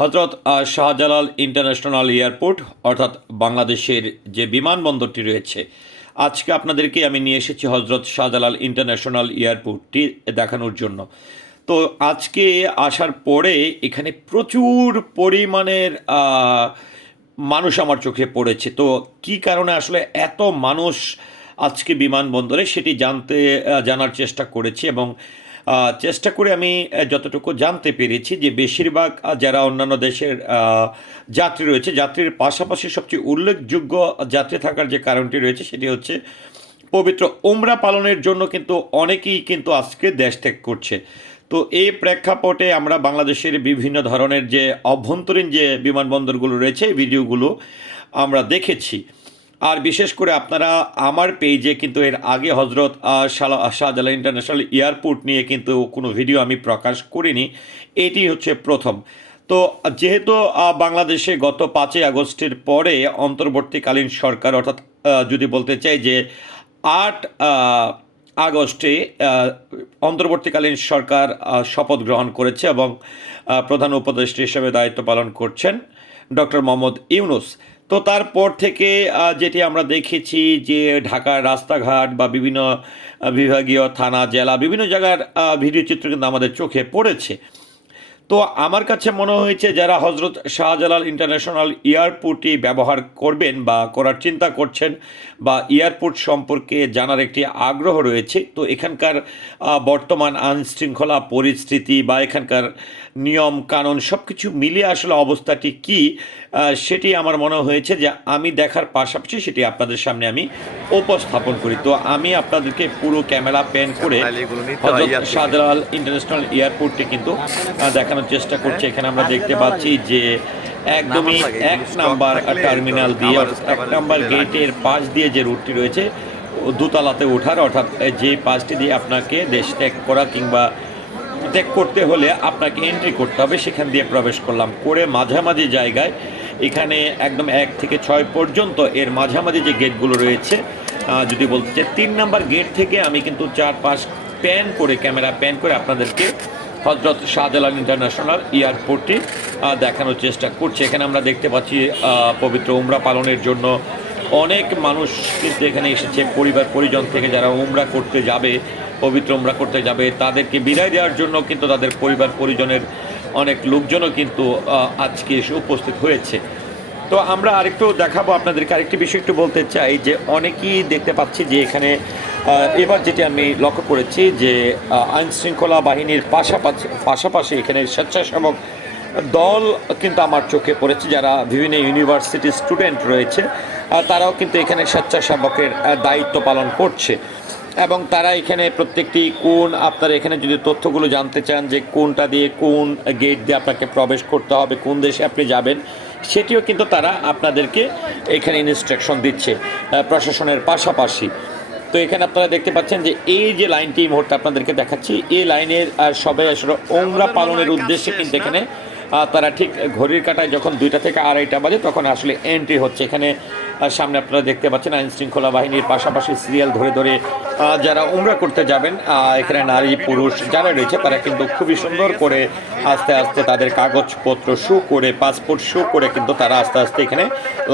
হজরত Shahjalal international airport, অর্থাৎ বাংলাদেশের যে বিমানবন্দরটি রয়েছে। আজকে আপনাদেরকে আমি নিয়ে এসেছি হজরত শাহজালাল ইন্টারন্যাশনাল এয়ারপোর্টটি দেখানোর জন্য। তো আজকে আসার পরে এখানে প্রচুর পরিমাণের মানুষ আমার চোখে পড়েছে। তো কি কারণে আসলে এত মানুষ আজকে বিমানবন্দরে সেটি জানতে জানার চেষ্টা করেছি এবং চেষ্টা করে আমি যতটুকু জানতে পেরেছি যে বেশিরভাগ যারা অন্যান্য দেশের যাত্রী রয়েছে, যাত্রীর পাশাপাশি সবচেয়ে উল্লেখযোগ্য যাত্রী থাকার যে কারণটি রয়েছে সেটি হচ্ছে পবিত্র ওমরা পালনের জন্য কিন্তু অনেকেই কিন্তু আজকে দেশ ত্যাগ করছে। তো এই প্রেক্ষাপটে আমরা বাংলাদেশের বিভিন্ন ধরনের যে অভ্যন্তরীণ যে বিমানবন্দরগুলো রয়েছে, এই ভিডিওগুলো আমরা দেখেছি। আর বিশেষ করে আপনারা আমার পেজে কিন্তু এর আগে হজরত শাহজালাল ইন্টারন্যাশনাল এয়ারপোর্ট নিয়ে কিন্তু কোনো ভিডিও আমি প্রকাশ করিনি। এটি হচ্ছে প্রথম। তো যেহেতু বাংলাদেশে গত পাঁচই আগস্টের পরে অন্তর্বর্তীকালীন সরকার, অর্থাৎ যদি বলতে চাই যে আট আগস্টে অন্তর্বর্তীকালীন সরকার শপথ গ্রহণ করেছে এবং প্রধান উপদেষ্টা হিসেবে দায়িত্ব পালন করছেন। ডক্টর মোহাম্মদ ইউনুস। তো তারপর থেকে যেটি আমরা দেখেছি যে ঢাকার রাস্তাঘাট বা বিভিন্ন বিভাগীয় থানা, জেলা, বিভিন্ন জায়গার ভিডিও চিত্র কিন্তু আমাদের চোখে পড়েছে। তো আমার কাছে মনে হয়েছে, যারা হজরত শাহজালাল ইন্টারন্যাশনাল এয়ারপোর্টটি ব্যবহার করবেন বা করার চিন্তা করছেন বা এয়ারপোর্ট সম্পর্কে জানার একটি আগ্রহ রয়েছে, তো এখানকার বর্তমান আইনশৃঙ্খলা পরিস্থিতি বা এখানকার নিয়ম কানুন সব কিছু মিলিয়ে আসলে অবস্থাটি কি সেটি আমার মনে হয়েছে যে আমি দেখার পাশাপাশি সেটি আপনাদের সামনে আমি উপস্থাপন করি। তো আমি আপনাদেরকে পুরো ক্যামেরা প্যান করে হজরত শাহজালাল ইন্টারন্যাশনাল এয়ারপোর্টটি কিন্তু দেখানোর চেষ্টা করছি। এখানে আমরা দেখতে পাচ্ছি যে একদমই এক নাম্বার টার্মিনাল দিয়ে এক নাম্বার গেটের পাশ দিয়ে যে রুটটি রয়েছে ও দোতলাতে ওঠার অর্থাৎ যে পাশটি দিয়ে আপনাকে দেশ ত্যাগ করা কিংবা ত্যাগ করতে হলে আপনাকে এন্ট্রি করতে হবে। সেখান দিয়ে প্রবেশ করলাম। করে মাঝামাঝি জায়গায়, এখানে একদম এক থেকে ছয় পর্যন্ত এর মাঝামাঝি যে গেটগুলো রয়েছে যদি বলতে চাই, তিন নাম্বার গেট থেকে আমি কিন্তু চার পাঁচ প্যান করে, ক্যামেরা প্যান করে আপনাদেরকে হজরত শাহজালাল ইন্টারন্যাশনাল এয়ারপোর্টটি দেখানোর চেষ্টা করছি। এখানে আমরা দেখতে পাচ্ছি পবিত্র উমরা পালনের জন্য অনেক মানুষ কিন্তু এখানে এসেছে, পরিবার, পরিজন থেকে যারা উমরা করতে যাবে, পবিত্র উমরা করতে যাবে, তাদেরকে বিদায় দেওয়ার জন্য কিন্তু তাদের পরিবার, পরিজনের অনেক লোকজনও কিন্তু আজকে এসে উপস্থিত হয়েছে। তো আমরা আরেকটু দেখাবো আপনাদেরকে আরেকটি বিষয় একটু বলতে চাই, যে অনেকেই দেখতে পাচ্ছি যে এখানে এবার যেটি আমি লক্ষ্য করেছি যে আইন শৃঙ্খলা বাহিনীর পাশাপাশি পাশাপাশি এখানে স্বেচ্ছাসেবক দল কিন্তু আমার চোখে পড়েছে, যারা বিভিন্ন ইউনিভার্সিটির স্টুডেন্ট রয়েছে। তারাও কিন্তু এখানে স্বেচ্ছাসেবকের দায়িত্ব পালন করছে। এবং তারা এখানে প্রত্যেকটি কোন আপনারা এখানে যদি তথ্যগুলো জানতে চান যে কোনটা দিয়ে কোন গেট দিয়ে আপনাকে প্রবেশ করতে হবে কোন দেশে আপনি যাবেন সেটিও কিন্তু তারা আপনাদেরকে এখানে ইনস্ট্রাকশন দিচ্ছে প্রশাসনের পাশাপাশি। তো এখানে আপনারা দেখতে পাচ্ছেন যে এই যে লাইনটি এই মুহূর্তে আপনাদেরকে দেখাচ্ছি এই লাইনের সবাই আসলে ওমরা পালনের উদ্দেশ্যে কিন্তু এখানে তারা ঠিক ঘড়ির কাটায় যখন দুইটা থেকে আড়াইটা বাজে, তখন আসলে এন্ট্রি হচ্ছে। এখানে সামনে আপনারা দেখতে পাচ্ছেন আইন শৃঙ্খলা বাহিনীর পাশাপাশি সিরিয়াল ধরে ধরে যারা উমরা করতে যাবেন এখানে নারী, পুরুষ যারা রয়েছে, তারা কিন্তু খুবই সুন্দর করে আস্তে আস্তে তাদের কাগজপত্র শু করে পাসপোর্ট শু করে কিন্তু তারা আস্তে আস্তে এখানে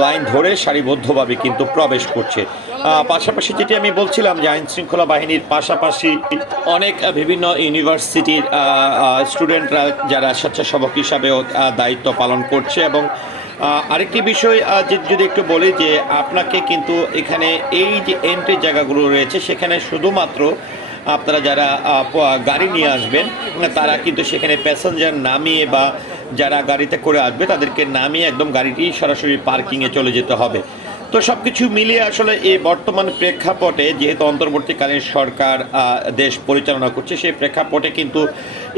লাইন ধরে সারিবদ্ধভাবে কিন্তু প্রবেশ করছে। পাশাপাশি যেটি আমি বলছিলাম যে আইন শৃঙ্খলা বাহিনীর পাশাপাশি অনেক বিভিন্ন ইউনিভার্সিটির স্টুডেন্টরা যারা স্বেচ্ছাসেবক হিসাবেও দায়িত্ব পালন করছে এবং আরেকটি বিষয় যদি একটু বলি যে আপনাকে কিন্তু এখানে এই যে এন্ট্রি জায়গাগুলো রয়েছে, সেখানে শুধুমাত্র আপনারা যারা গাড়ি নিয়ে আসবেন, তারা কিন্তু সেখানে প্যাসেঞ্জার নামিয়ে বা যারা গাড়িতে করে আসবে, তাদেরকে নামিয়ে একদম গাড়িটি সরাসরি পার্কিংয়ে চলে যেতে হবে। তো সব কিছু মিলিয়ে আসলে এই বর্তমান প্রেক্ষাপটে, যেহেতু অন্তর্বর্তীকালীন সরকার দেশ পরিচালনা করছে, সেই প্রেক্ষাপটে কিন্তু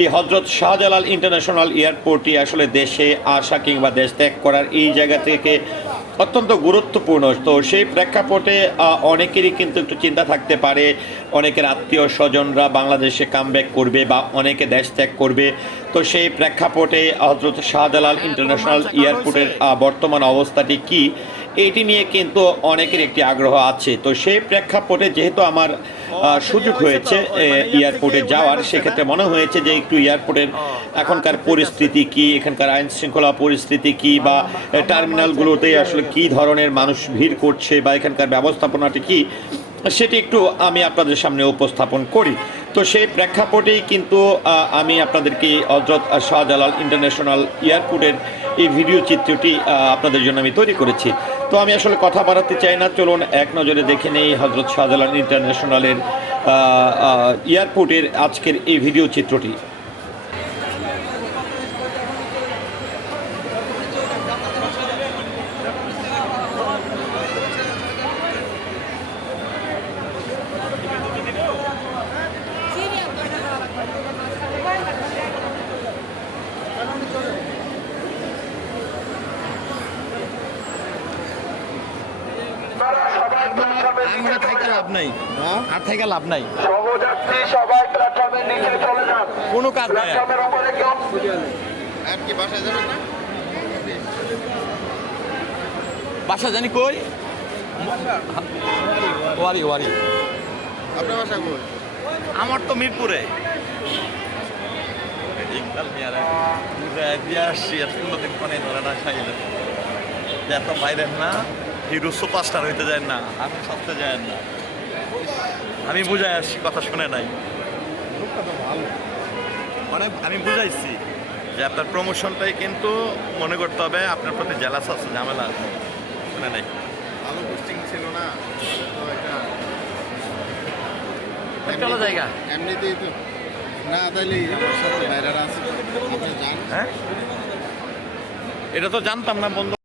এই হজরত শাহজালাল ইন্টারন্যাশনাল এয়ারপোর্টটি আসলে দেশে আসা কিংবা দেশ ত্যাগ করার এই জায়গা থেকে অত্যন্ত গুরুত্বপূর্ণ। তো সেই প্রেক্ষাপটে অনেকেরই কিন্তু একটু চিন্তা থাকতে পারে, অনেকের আত্মীয় স্বজনরা বাংলাদেশে কামব্যাক করবে বা অনেকে দেশ ত্যাগ করবে। তো সেই প্রেক্ষাপটে হজরত শাহজালাল ইন্টারন্যাশনাল এয়ারপোর্টের বর্তমান অবস্থাটি কি? এটি নিয়ে কিন্তু অনেকের একটি আগ্রহ আছে। তো সেই প্রেক্ষাপটে যেহেতু আমার সুযোগ হয়েছে এয়ারপোর্টে যাওয়ার সেক্ষেত্রে মনে হয়েছে যে একটু এয়ারপোর্টের এখনকার পরিস্থিতি কি এখানকার আইন শৃঙ্খলা পরিস্থিতি কি বা টার্মিনালগুলোতে আসলে কি ধরনের মানুষ ভিড় করছে বা এখানকার ব্যবস্থাপনাটি কি সেটি একটু আমি আপনাদের সামনে উপস্থাপন করি। তো সেই প্রেক্ষাপটেই কিন্তু আমি আপনাদেরকে হজরত শাহজালাল ইন্টারন্যাশনাল এয়ারপোর্টের এই ভিডিও চিত্রটি আপনাদের জন্য আমি তৈরি করেছি। তো আমি আসলে কথা বাড়াতে চাই না। চলুন এক নজরে দেখে নেই হজরত শাহজালাল ইন্টারন্যাশনালের এয়ারপোর্টের আজকের এই ভিডিও চিত্রটি আমরা থাইকা লাভ নাই। আর থেকে লাভ নাই। সহযাত্রী সবাই প্ল্যাটফর্মের নিচে চলে যান। কোনো কাজ নাই। আর। কি বাসায় যাবেন না? বাসা জানি কই? ওয়ারি ওয়ারি। আপনার বাসা কই? আমার তো মিরপুরে। ইকবাল মিয়ার এত দিন পানি ধরে না খাইলে এত বাইরের না হিরো সুপারস্টার হইতে যায় না আমি সবতে যায় না। আমি বুঝাই আসছি কথা শুনে নাই। মানে আমি বুঝাইছি যে আপনার প্রমোশনটাই কিন্তু মনে করতে হবে আপনার প্রতি জেলাস আছে ঝামেলা আছে। শুনে নাই। ভালো পোস্টিং ছিল না তো এটা চলো জায়গা। এমনিতেই তো না তাইলে আমার সাথে বাইরেরা আছে আপনি জান হ্যাঁ? এটা তো জানতাম না বন্ধু।